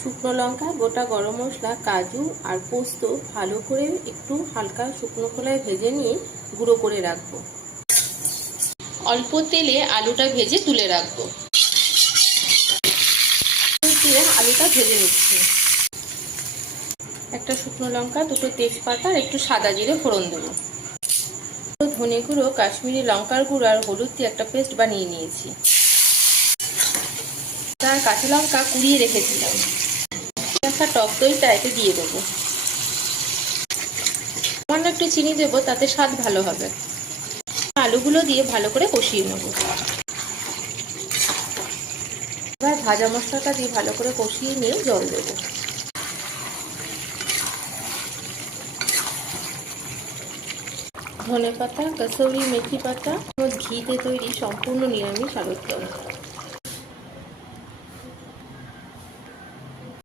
শুকনো লঙ্কা, গোটা গরম মশলা, কাজু আর পোস্ত ভালো করে একটু হালকা শুকনো খোলায় ভেজে নিয়ে গুঁড়ো করে রাখবো। অল্প তেলে আলুটা ভেজে তুলে রাখবো। দিয়ে আলুটা ভেজে নিচ্ছি। একটা শুকনো লঙ্কা, দুটো তেজপাতা আর একটু সাদা জিরে ফোড়ন দেবো। ধনে গুঁড়ো, কাশ্মীরি লঙ্কার গুঁড়ো আর হলুদ দিয়ে একটা পেস্ট বানিয়ে নিয়েছি। তার কাঁচা লঙ্কা কুড়িয়ে রেখেছিলাম। একটা টক দইটা এতে দিয়ে দেবো। সামান্য একটু চিনি দেবো, তাতে স্বাদ ভালো হবে। আলুগুলো দিয়ে ভালো করে কষিয়ে নেব। এবার ভাজা মশলাটা দিয়ে ভালো করে কষিয়ে নিয়ে জল দেবো। ধনেপাতা, কাসুরি মেথি পাতা, ঘিতে তৈরি সম্পূর্ণ নিরামিষ আলুর দম।